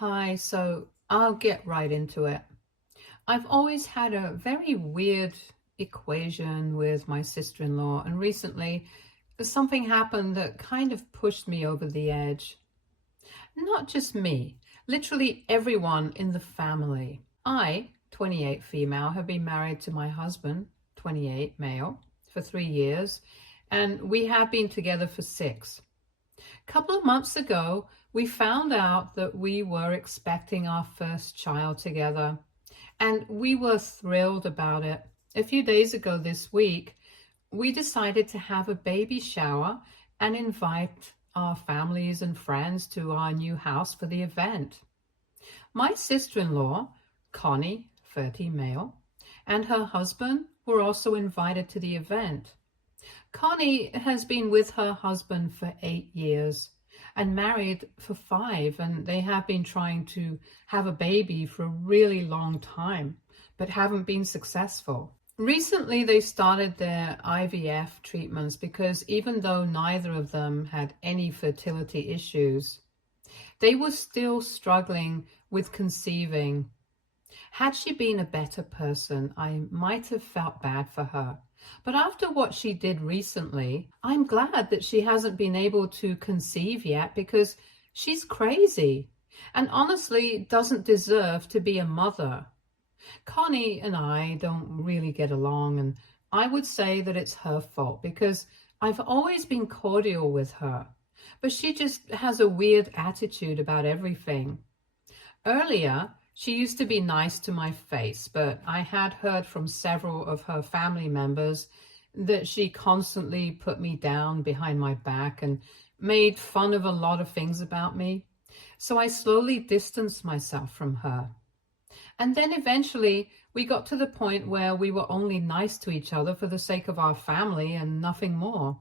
Hi, so I'll get right into it. I've always had a very weird equation with my sister-in-law, and recently something happened that kind of pushed me over the edge. Not just me, literally everyone in the family. I, 28 female, have been married to my husband, 28 male, for 3 years, and we have been together for 6. Couple of months ago, we found out that we were expecting our first child together, and we were thrilled about it. A few days ago this week, we decided to have a baby shower and invite our families and friends to our new house for the event. My sister-in-law, Connie, 30 male, and her husband were also invited to the event. Connie has been with her husband for 8 years and married for 5, and they have been trying to have a baby for a really long time, but haven't been successful. Recently, they started their IVF treatments because even though neither of them had any fertility issues, they were still struggling with conceiving. Had she been a better person, I might have felt bad for her. But after what she did recently, I'm glad that she hasn't been able to conceive yet because she's crazy and honestly doesn't deserve to be a mother. Connie and I don't really get along, and I would say that it's her fault because I've always been cordial with her, but she just has a weird attitude about everything. Earlier, she used to be nice to my face, but I had heard from several of her family members that she constantly put me down behind my back and made fun of a lot of things about me. So I slowly distanced myself from her. And then eventually we got to the point where we were only nice to each other for the sake of our family and nothing more.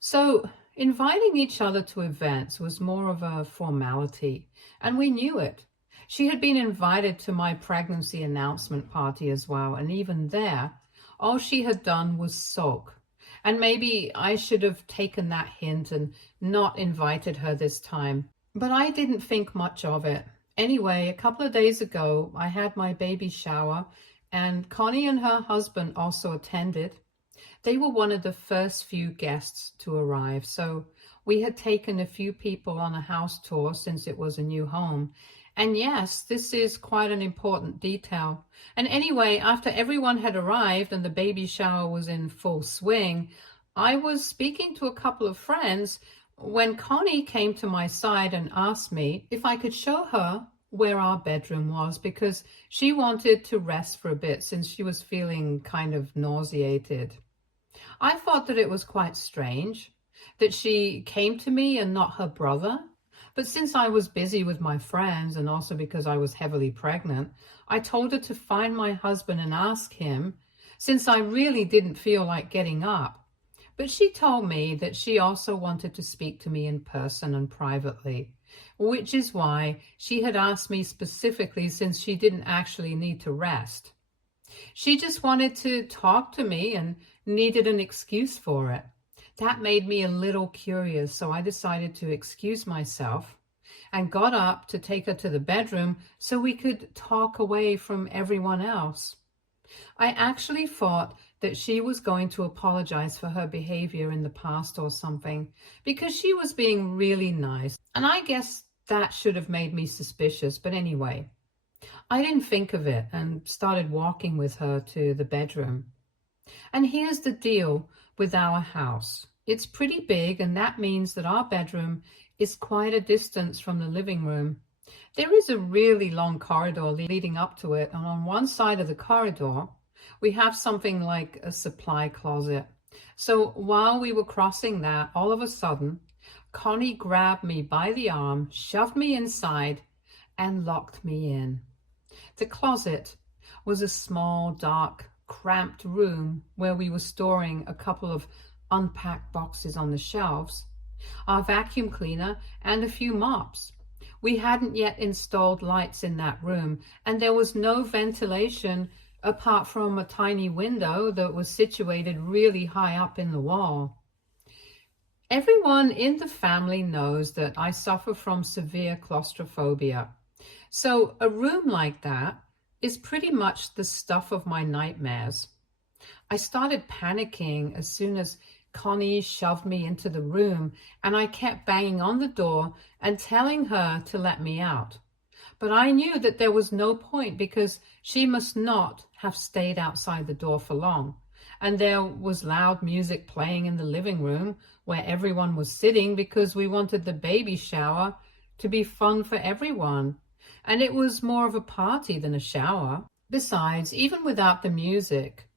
So inviting each other to events was more of a formality, and we knew it. She had been invited to my pregnancy announcement party as well, and even there, all she had done was sulk. And maybe I should have taken that hint and not invited her this time. But I didn't think much of it. Anyway, a couple of days ago, I had my baby shower, and Connie and her husband also attended. They were one of the first few guests to arrive, so we had taken a few people on a house tour since it was a new home. And yes, this is quite an important detail. And anyway, after everyone had arrived and the baby shower was in full swing, I was speaking to a couple of friends when Connie came to my side and asked me if I could show her where our bedroom was because she wanted to rest for a bit since she was feeling kind of nauseated. I thought that it was quite strange that she came to me and not her brother. But since I was busy with my friends and also because I was heavily pregnant, I told her to find my husband and ask him, since I really didn't feel like getting up. But she told me that she also wanted to speak to me in person and privately, which is why she had asked me specifically since she didn't actually need to rest. She just wanted to talk to me and needed an excuse for it. That made me a little curious, so I decided to excuse myself and got up to take her to the bedroom so we could talk away from everyone else. I actually thought that she was going to apologize for her behavior in the past or something because she was being really nice. And I guess that should have made me suspicious, but anyway, I didn't think of it and started walking with her to the bedroom. And here's the deal with our house. It's pretty big, and that means that our bedroom is quite a distance from the living room. There is a really long corridor leading up to it, and on one side of the corridor, we have something like a supply closet. So while we were crossing that, all of a sudden, Connie grabbed me by the arm, shoved me inside, and locked me in. The closet was a small, dark, cramped room where we were storing a couple of unpacked boxes on the shelves, our vacuum cleaner, and a few mops. We hadn't yet installed lights in that room, and there was no ventilation apart from a tiny window that was situated really high up in the wall. Everyone in the family knows that I suffer from severe claustrophobia. So a room like that is pretty much the stuff of my nightmares. I started panicking as soon as Connie shoved me into the room, and I kept banging on the door and telling her to let me out. But I knew that there was no point because she must not have stayed outside the door for long. And there was loud music playing in the living room where everyone was sitting because we wanted the baby shower to be fun for everyone. And it was more of a party than a shower. Besides, even without the music,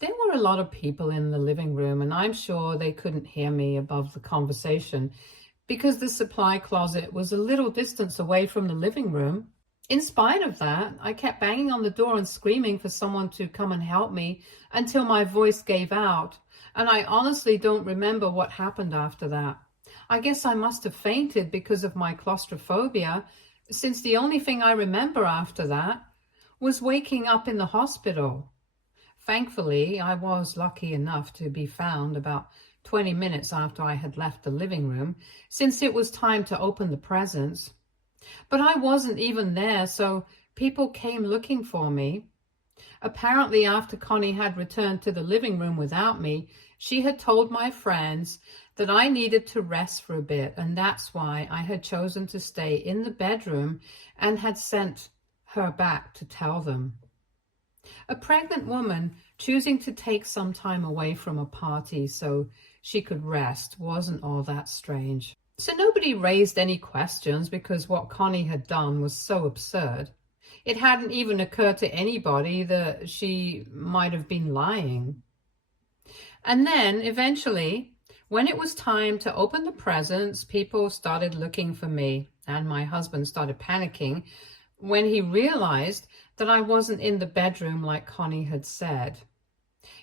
there were a lot of people in the living room, and I'm sure they couldn't hear me above the conversation because the supply closet was a little distance away from the living room. In spite of that, I kept banging on the door and screaming for someone to come and help me until my voice gave out, and I honestly don't remember what happened after that. I guess I must have fainted because of my claustrophobia, since the only thing I remember after that was waking up in the hospital. Thankfully, I was lucky enough to be found about 20 minutes after I had left the living room, since it was time to open the presents. But I wasn't even there, so people came looking for me. Apparently, after Connie had returned to the living room without me, she had told my friends that I needed to rest for a bit, and that's why I had chosen to stay in the bedroom and had sent her back to tell them. A pregnant woman choosing to take some time away from a party so she could rest wasn't all that strange. So nobody raised any questions because what Connie had done was so absurd. It hadn't even occurred to anybody that she might have been lying. And then eventually, when it was time to open the presents, people started looking for me, and my husband started panicking when he realized that I wasn't in the bedroom like Connie had said.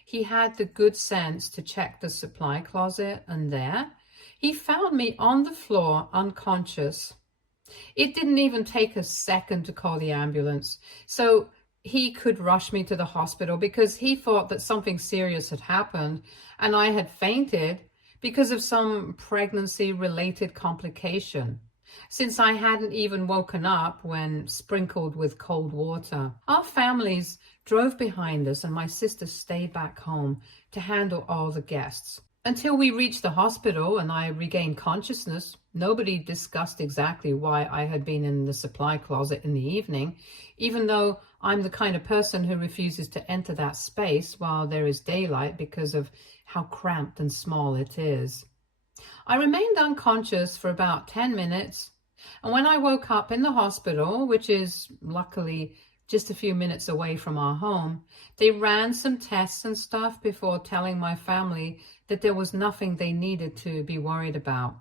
He had the good sense to check the supply closet, and there he found me on the floor unconscious. It didn't even take a second to call the ambulance, so he could rush me to the hospital because he thought that something serious had happened and I had fainted because of some pregnancy-related complication, since I hadn't even woken up when sprinkled with cold water. Our families drove behind us and my sister stayed back home to handle all the guests. Until we reached the hospital and I regained consciousness, nobody discussed exactly why I had been in the supply closet in the evening, even though I'm the kind of person who refuses to enter that space while there is daylight because of how cramped and small it is. I remained unconscious for about 10 minutes, and when I woke up in the hospital, which is luckily just a few minutes away from our home, they ran some tests and stuff before telling my family that there was nothing they needed to be worried about.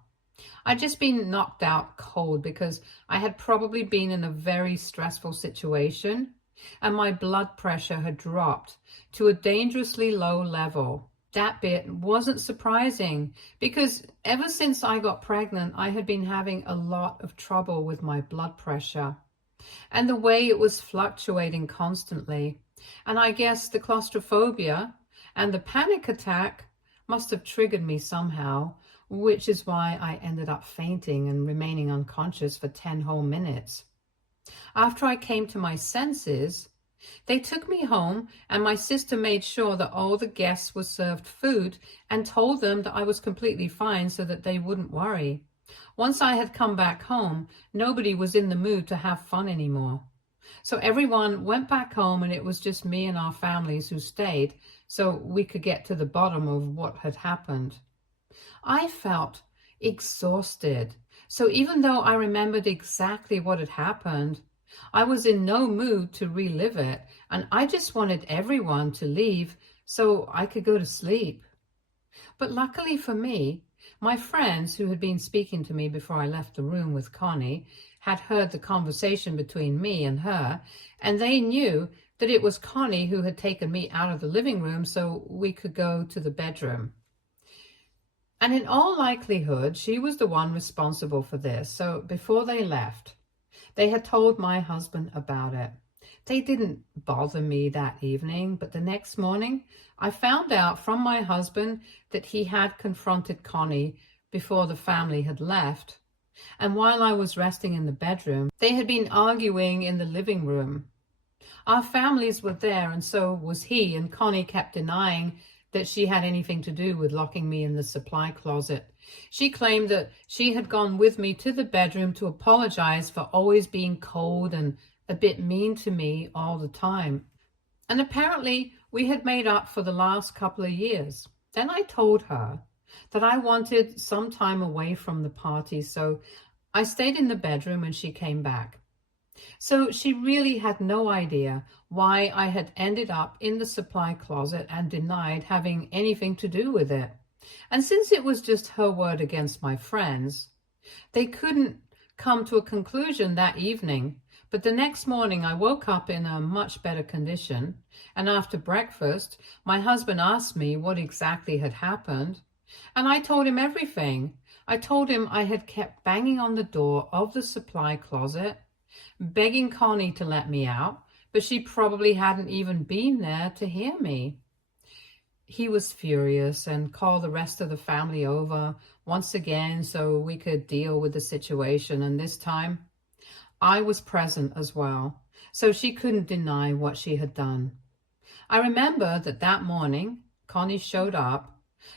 I'd just been knocked out cold because I had probably been in a very stressful situation, and my blood pressure had dropped to a dangerously low level. That bit wasn't surprising because ever since I got pregnant, I had been having a lot of trouble with my blood pressure and the way it was fluctuating constantly. And I guess the claustrophobia and the panic attack must have triggered me somehow, which is why I ended up fainting and remaining unconscious for 10 whole minutes. After I came to my senses, they took me home, and my sister made sure that all the guests were served food and told them that I was completely fine so that they wouldn't worry. Once I had come back home, nobody was in the mood to have fun anymore. So everyone went back home, and it was just me and our families who stayed so we could get to the bottom of what had happened. I felt exhausted. So even though I remembered exactly what had happened, I was in no mood to relive it, and I just wanted everyone to leave so I could go to sleep. But luckily for me, my friends who had been speaking to me before I left the room with Connie had heard the conversation between me and her, and they knew that it was Connie who had taken me out of the living room so we could go to the bedroom. And in all likelihood, she was the one responsible for this. So before they left, they had told my husband about it. They didn't bother me that evening, but the next morning I found out from my husband that he had confronted Connie before the family had left. And while I was resting in the bedroom, they had been arguing in the living room. Our families were there, and so was he, and Connie kept denying that she had anything to do with locking me in the supply closet. She claimed that she had gone with me to the bedroom to apologize for always being cold and a bit mean to me all the time. And apparently we had made up for the last couple of years. Then I told her that I wanted some time away from the party, so I stayed in the bedroom and she came back. So she really had no idea why I had ended up in the supply closet and denied having anything to do with it. And since it was just her word against my friends, they couldn't come to a conclusion that evening. But the next morning I woke up in a much better condition, and after breakfast my husband asked me what exactly had happened, and I told him everything. I told him I had kept banging on the door of the supply closet, begging Connie to let me out, but she probably hadn't even been there to hear me. He was furious and called the rest of the family over once again so we could deal with the situation, and this time I was present as well, so she couldn't deny what she had done. I remember that morning Connie showed up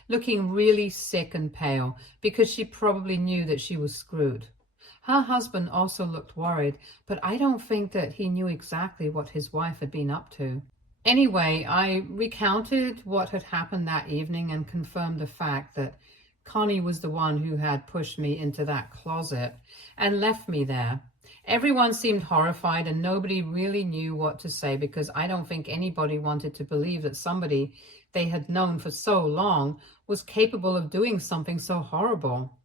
looking really sick and pale because she probably knew that she was screwed. Her husband also looked worried, but I don't think that he knew exactly what his wife had been up to. Anyway, I recounted what had happened that evening and confirmed the fact that Connie was the one who had pushed me into that closet and left me there. Everyone seemed horrified and nobody really knew what to say because I don't think anybody wanted to believe that somebody they had known for so long was capable of doing something so horrible.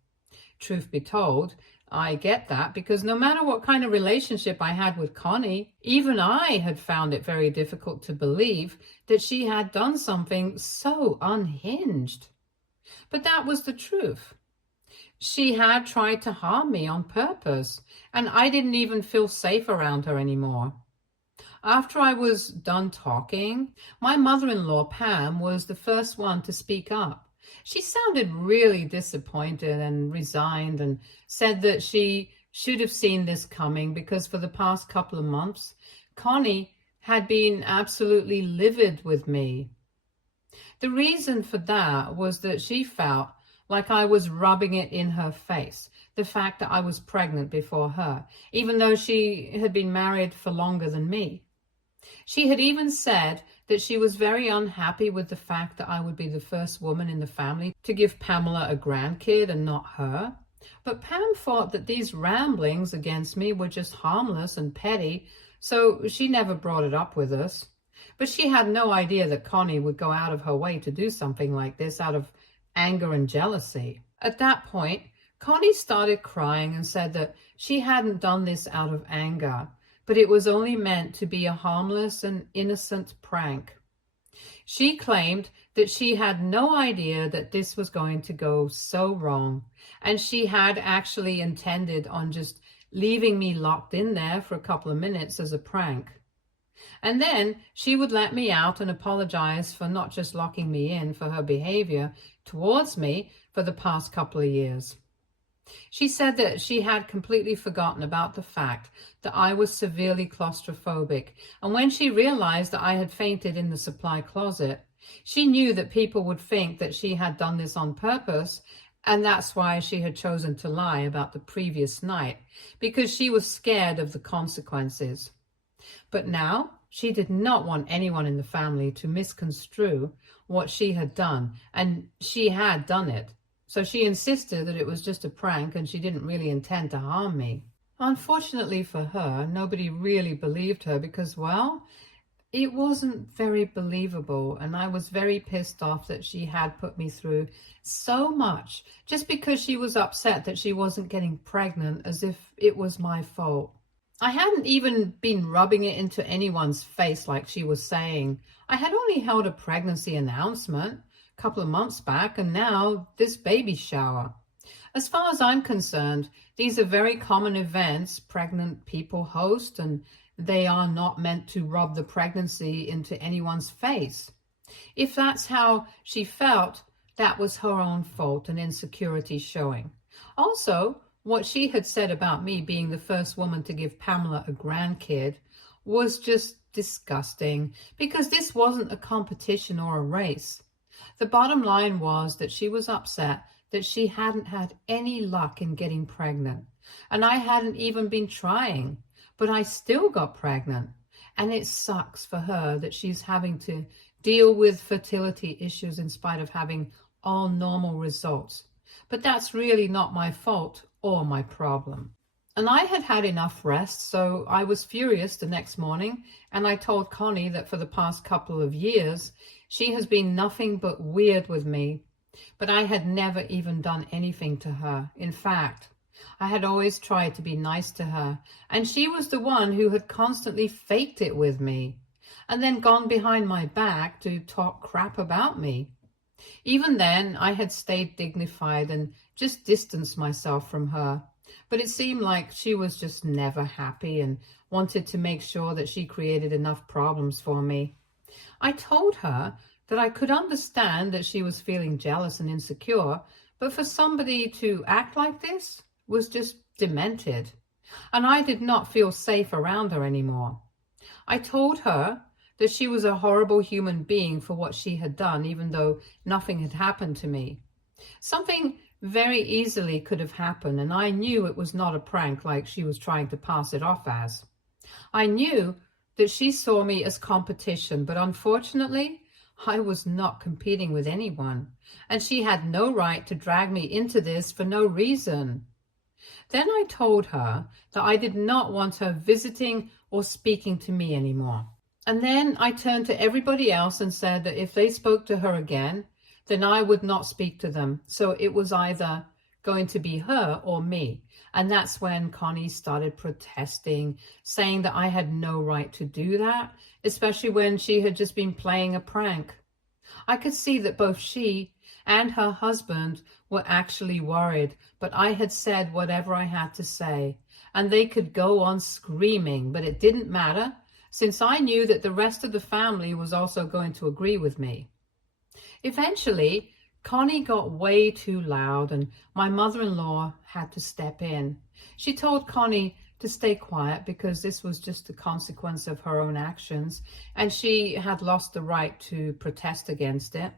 Truth be told, I get that because no matter what kind of relationship I had with Connie, even I had found it very difficult to believe that she had done something so unhinged. But that was the truth. She had tried to harm me on purpose, and I didn't even feel safe around her anymore. After I was done talking, my mother-in-law, Pam, was the first one to speak up. She sounded really disappointed and resigned and said that she should have seen this coming because for the past couple of months, Connie had been absolutely livid with me. The reason for that was that she felt like I was rubbing it in her face, the fact that I was pregnant before her, even though she had been married for longer than me. She had even said that she was very unhappy with the fact that I would be the first woman in the family to give Pamela a grandkid and not her. But Pam thought that these ramblings against me were just harmless and petty, so she never brought it up with us. But she had no idea that Connie would go out of her way to do something like this out of anger and jealousy. At that point, Connie started crying and said that she hadn't done this out of anger, but it was only meant to be a harmless and innocent prank. She claimed that she had no idea that this was going to go so wrong, and she had actually intended on just leaving me locked in there for a couple of minutes as a prank. And then she would let me out and apologize for not just locking me in for her behavior towards me for the past couple of years. She said that she had completely forgotten about the fact that I was severely claustrophobic, and when she realized that I had fainted in the supply closet, she knew that people would think that she had done this on purpose, and that's why she had chosen to lie about the previous night, because she was scared of the consequences. But now she did not want anyone in the family to misconstrue what she had done, and she had done it. So she insisted that it was just a prank and she didn't really intend to harm me. Unfortunately for her, nobody really believed her because, well, it wasn't very believable, and I was very pissed off that she had put me through so much just because she was upset that she wasn't getting pregnant, as if it was my fault. I hadn't even been rubbing it into anyone's face like she was saying. I had only held a pregnancy announcement a couple of months back, and now this baby shower. As far as I'm concerned, these are very common events pregnant people host, and they are not meant to rub the pregnancy into anyone's face. If that's how she felt, that was her own fault and insecurity showing. Also, what she had said about me being the first woman to give Pamela a grandkid was just disgusting, because this wasn't a competition or a race. The bottom line was that she was upset that she hadn't had any luck in getting pregnant, and I hadn't even been trying, but I still got pregnant. And it sucks for her that she's having to deal with fertility issues in spite of having all normal results. But that's really not my fault or my problem. And I had had enough rest, so I was furious the next morning, and I told Connie that for the past couple of years, she has been nothing but weird with me. But I had never even done anything to her. In fact, I had always tried to be nice to her, and she was the one who had constantly faked it with me, and then gone behind my back to talk crap about me. Even then, I had stayed dignified and just distanced myself from her, but it seemed like she was just never happy and wanted to make sure that she created enough problems for me. I told her that I could understand that she was feeling jealous and insecure, but for somebody to act like this was just demented, and I did not feel safe around her anymore. I told her that she was a horrible human being for what she had done, even though nothing had happened to me. Something very easily could have happened, and I knew it was not a prank like she was trying to pass it off as. I knew that she saw me as competition, but unfortunately, I was not competing with anyone, and she had no right to drag me into this for no reason. Then I told her that I did not want her visiting or speaking to me anymore. And then I turned to everybody else and said that if they spoke to her again, then I would not speak to them. So it was either going to be her or me. And that's when Connie started protesting, saying that I had no right to do that, especially when she had just been playing a prank. I could see that both she and her husband were actually worried, but I had said whatever I had to say, and they could go on screaming, but it didn't matter, since I knew that the rest of the family was also going to agree with me. Eventually, Connie got way too loud, and my mother-in-law had to step in. She told Connie to stay quiet because this was just a consequence of her own actions, and she had lost the right to protest against it.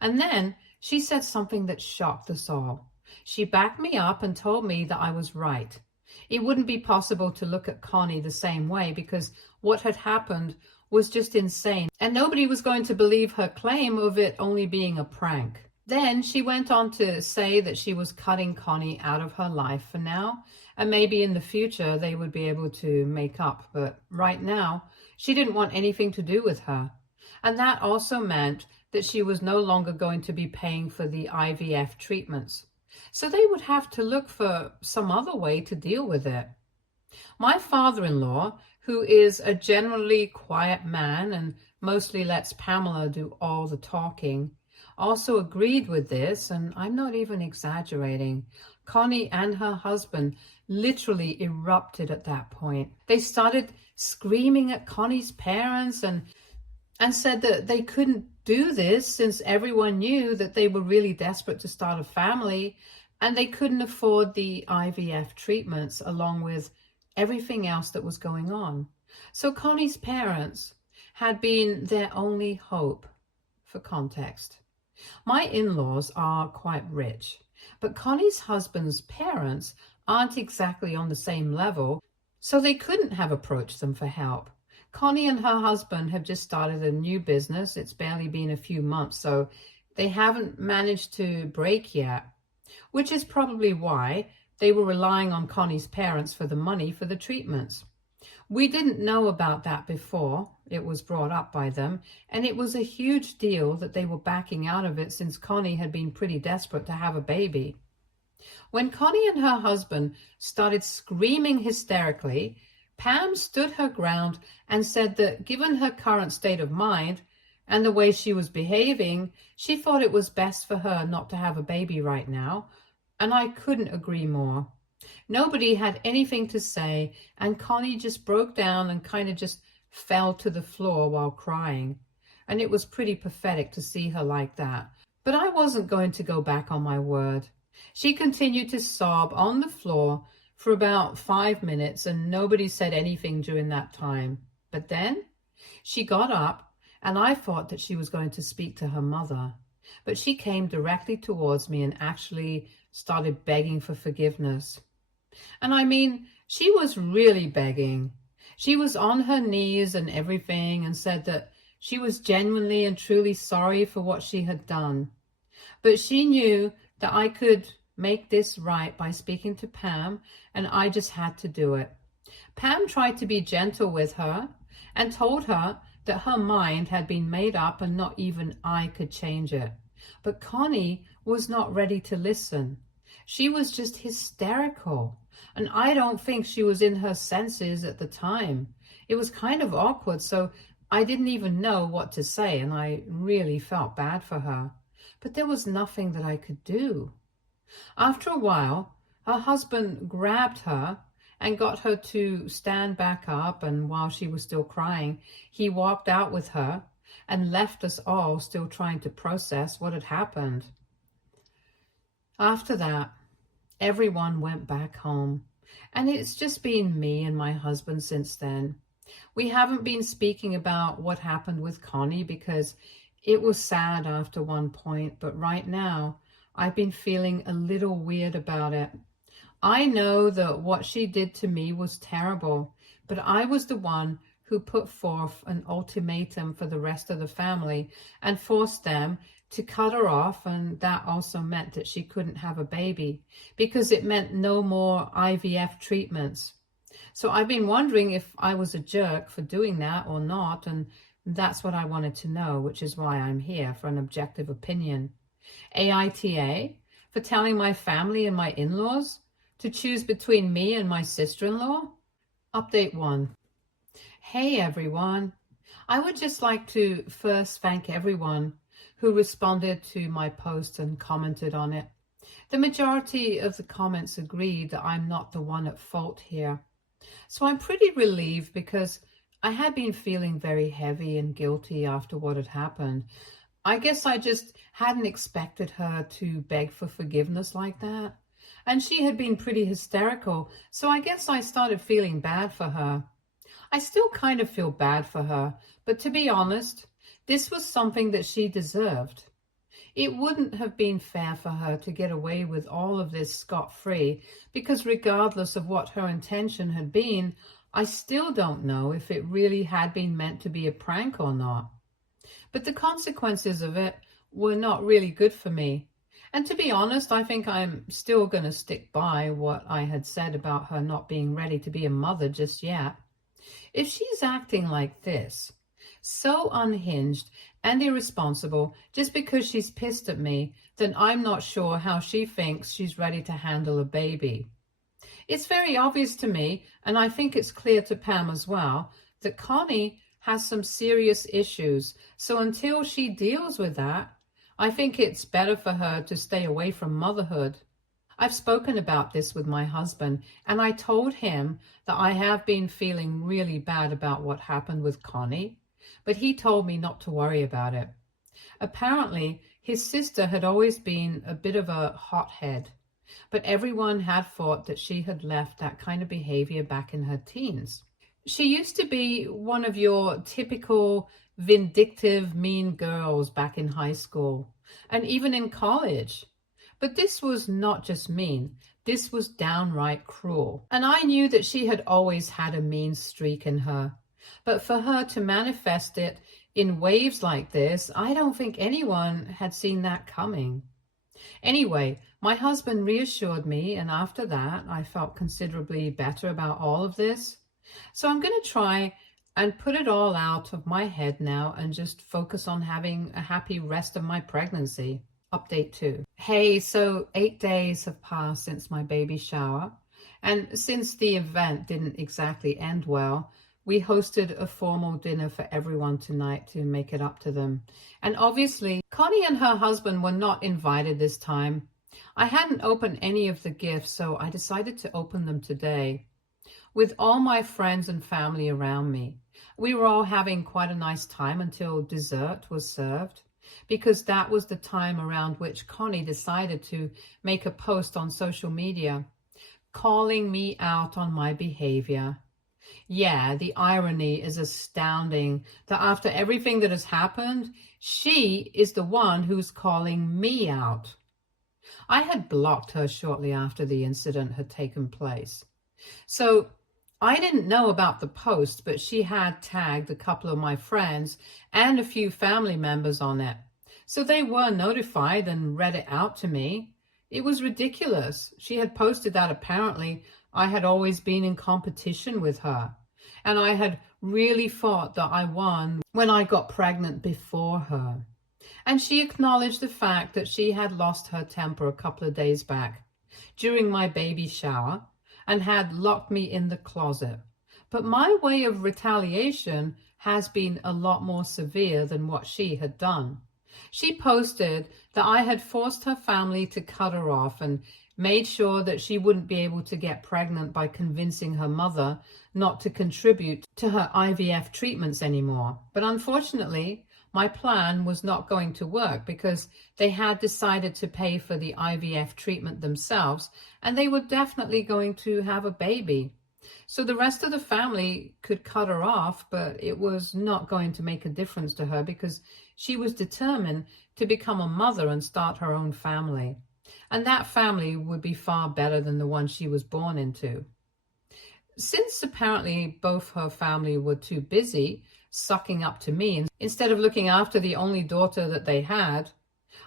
And then she said something that shocked us all. She backed me up and told me that I was right. It wouldn't be possible to look at Connie the same way because what had happened was just insane, and nobody was going to believe her claim of it only being a prank. Then she went on to say that she was cutting Connie out of her life for now, and maybe in the future they would be able to make up, but right now she didn't want anything to do with her. And that also meant that she was no longer going to be paying for the IVF treatments. So they would have to look for some other way to deal with it. My father-in-law, who is a generally quiet man and mostly lets Pamela do all the talking, also agreed with this, and I'm not even exaggerating. Connie and her husband literally erupted at that point. They started screaming at Connie's parents and said that they couldn't do this since everyone knew that they were really desperate to start a family and they couldn't afford the IVF treatments along with everything else that was going on. So Connie's parents had been their only hope. For context, my in-laws are quite rich, but Connie's husband's parents aren't exactly on the same level, so they couldn't have approached them for help. Connie and her husband have just started a new business. It's barely been a few months, so they haven't managed to break yet, which is probably why they were relying on Connie's parents for the money for the treatments. We didn't know about that before it was brought up by them, and it was a huge deal that they were backing out of it since Connie had been pretty desperate to have a baby. When Connie and her husband started screaming hysterically, Pam stood her ground and said that given her current state of mind and the way she was behaving, she thought it was best for her not to have a baby right now, and I couldn't agree more. Nobody had anything to say, and Connie just broke down and kind of just fell to the floor while crying, and it was pretty pathetic to see her like that. But I wasn't going to go back on my word. She continued to sob on the floor for about 5 minutes, and nobody said anything during that time. But then she got up, and I thought that she was going to speak to her mother. But she came directly towards me and actually started begging for forgiveness. And I mean, she was really begging. She was on her knees and everything and said that she was genuinely and truly sorry for what she had done. But she knew that I could make this right by speaking to Pam, and I just had to do it. Pam tried to be gentle with her and told her that her mind had been made up and not even I could change it. But Connie was not ready to listen. She was just hysterical, and I don't think she was in her senses at the time. It was kind of awkward, so I didn't even know what to say, and I really felt bad for her. But there was nothing that I could do. After a while, her husband grabbed her and got her to stand back up, and while she was still crying, he walked out with her and left us all still trying to process what had happened. After that, everyone went back home, and it's just been me and my husband since then. We haven't been speaking about what happened with Connie because it was sad after one point, but right now I've been feeling a little weird about it. I know that what she did to me was terrible, but I was the one who put forth an ultimatum for the rest of the family and forced them to cut her off, and that also meant that she couldn't have a baby because it meant no more IVF treatments. So I've been wondering if I was a jerk for doing that or not, and that's what I wanted to know, which is why I'm here for an objective opinion. AITA, for telling my family and my in-laws to choose between me and my sister-in-law? Update 1. Hey everyone. I would just like to first thank everyone who responded to my post and commented on it. The majority of the comments agreed that I'm not the one at fault here. So I'm pretty relieved because I had been feeling very heavy and guilty after what had happened. I guess I just hadn't expected her to beg for forgiveness like that. And she had been pretty hysterical, so I guess I started feeling bad for her. I still kind of feel bad for her, but to be honest, this was something that she deserved. It wouldn't have been fair for her to get away with all of this scot-free, because regardless of what her intention had been, I still don't know if it really had been meant to be a prank or not. But the consequences of it were not really good for me. And to be honest, I think I'm still going to stick by what I had said about her not being ready to be a mother just yet. If she's acting like this, so unhinged and irresponsible just because she's pissed at me, then I'm not sure how she thinks she's ready to handle a baby. It's very obvious to me, and I think it's clear to Pam as well, that Connie has some serious issues. So until she deals with that, I think it's better for her to stay away from motherhood. I've spoken about this with my husband, and I told him that I have been feeling really bad about what happened with Connie, but he told me not to worry about it. Apparently, his sister had always been a bit of a hothead, but everyone had thought that she had left that kind of behavior back in her teens. She used to be one of your typical vindictive, mean girls back in high school and even in college. But this was not just mean, this was downright cruel. And I knew that she had always had a mean streak in her. But for her to manifest it in waves like this, I don't think anyone had seen that coming. Anyway, my husband reassured me, and after that, I felt considerably better about all of this. So I'm going to try and put it all out of my head now and just focus on having a happy rest of my pregnancy. Update 2. Hey, so 8 days have passed since my baby shower, and since the event didn't exactly end well, we hosted a formal dinner for everyone tonight to make it up to them. And obviously, Connie and her husband were not invited this time. I hadn't opened any of the gifts, so I decided to open them today. With all my friends and family around me, we were all having quite a nice time until dessert was served. because that was the time around which Connie decided to make a post on social media calling me out on my behavior. Yeah, the irony is astounding that after everything that has happened, she is the one who's calling me out. I had blocked her shortly after the incident had taken place. So I didn't know about the post, but she had tagged a couple of my friends and a few family members on it. So they were notified and read it out to me. It was ridiculous. She had posted that apparently I had always been in competition with her, and I had really thought that I won when I got pregnant before her. And she acknowledged the fact that she had lost her temper a couple of days back during my baby shower and had locked me in the closet. But my way of retaliation has been a lot more severe than what she had done. She posted that I had forced her family to cut her off and made sure that she wouldn't be able to get pregnant by convincing her mother not to contribute to her IVF treatments anymore. But unfortunately, my plan was not going to work because they had decided to pay for the IVF treatment themselves, and they were definitely going to have a baby. So the rest of the family could cut her off, but it was not going to make a difference to her because she was determined to become a mother and start her own family. And that family would be far better than the one she was born into. Since apparently both her family were too busy sucking up to me instead of looking after the only daughter that they had,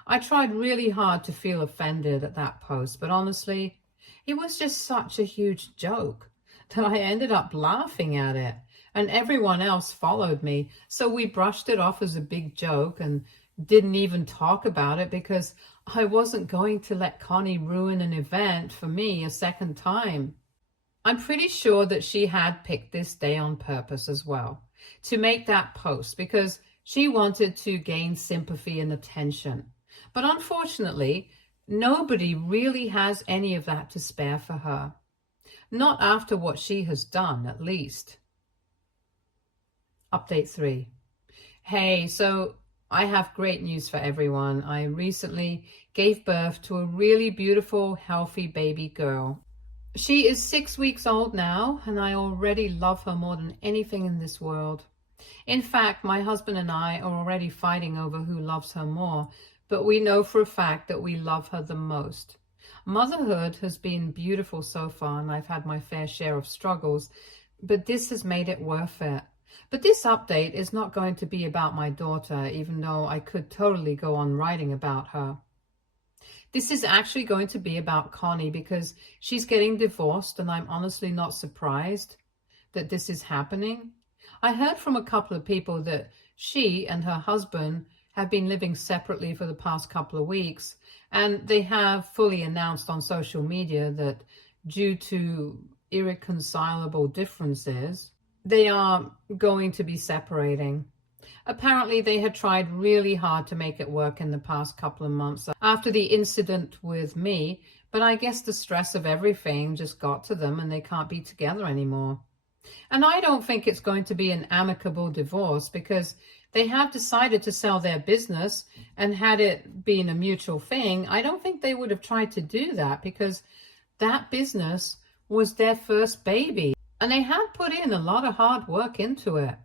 I tried really hard to feel offended at that post, but honestly, it was just such a huge joke that I ended up laughing at it, and everyone else followed me. So we brushed it off as a big joke and didn't even talk about it because I wasn't going to let Connie ruin an event for me a second time. I'm pretty sure that she had picked this day on purpose as well to make that post because she wanted to gain sympathy and attention. But unfortunately, nobody really has any of that to spare for her. Not after what she has done, at least. Update 3. Hey, so I have great news for everyone. I recently gave birth to a really beautiful, healthy baby girl. She is 6 weeks old now, and I already love her more than anything in this world. In fact, my husband and I are already fighting over who loves her more, but we know for a fact that we love her the most. Motherhood has been beautiful so far, and I've had my fair share of struggles, but this has made it worth it. But this update is not going to be about my daughter, even though I could totally go on writing about her. This is actually going to be about Connie because she's getting divorced, and I'm honestly not surprised that this is happening. I heard from a couple of people that she and her husband have been living separately for the past couple of weeks, and they have fully announced on social media that due to irreconcilable differences, they are going to be separating. Apparently, they had tried really hard to make it work in the past couple of months after the incident with me, but I guess the stress of everything just got to them and they can't be together anymore. And I don't think it's going to be an amicable divorce because they have decided to sell their business, and had it been a mutual thing, I don't think they would have tried to do that because that business was their first baby and they had put in a lot of hard work into it.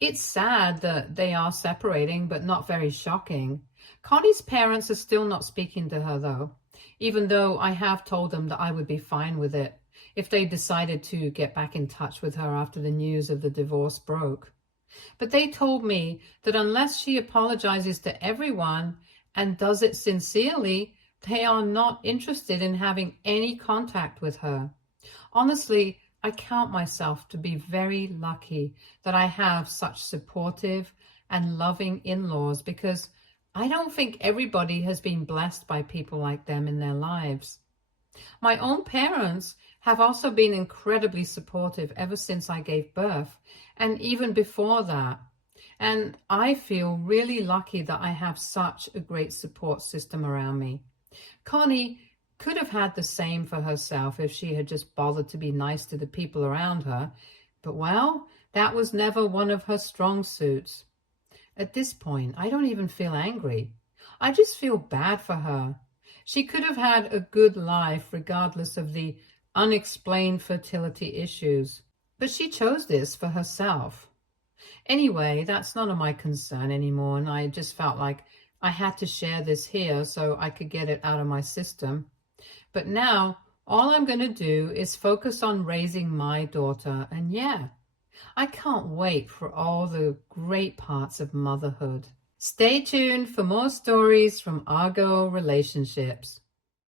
It's sad that they are separating, but not very shocking. Connie's parents are still not speaking to her though, even though I have told them that I would be fine with it if they decided to get back in touch with her after the news of the divorce broke. But they told me that unless she apologizes to everyone and does it sincerely, they are not interested in having any contact with her. Honestly, I count myself to be very lucky that I have such supportive and loving in-laws because I don't think everybody has been blessed by people like them in their lives. My own parents have also been incredibly supportive ever since I gave birth, and even before that. And I feel really lucky that I have such a great support system around me. Connie could have had the same for herself if she had just bothered to be nice to the people around her, but well, that was never one of her strong suits. At this point, I don't even feel angry. I just feel bad for her. She could have had a good life regardless of the unexplained fertility issues. But she chose this for herself. Anyway, that's none of my concern anymore, and I just felt like I had to share this here so I could get it out of my system. But now, all I'm going to do is focus on raising my daughter, and yeah, I can't wait for all the great parts of motherhood. Stay tuned for more stories from Argo Relationships.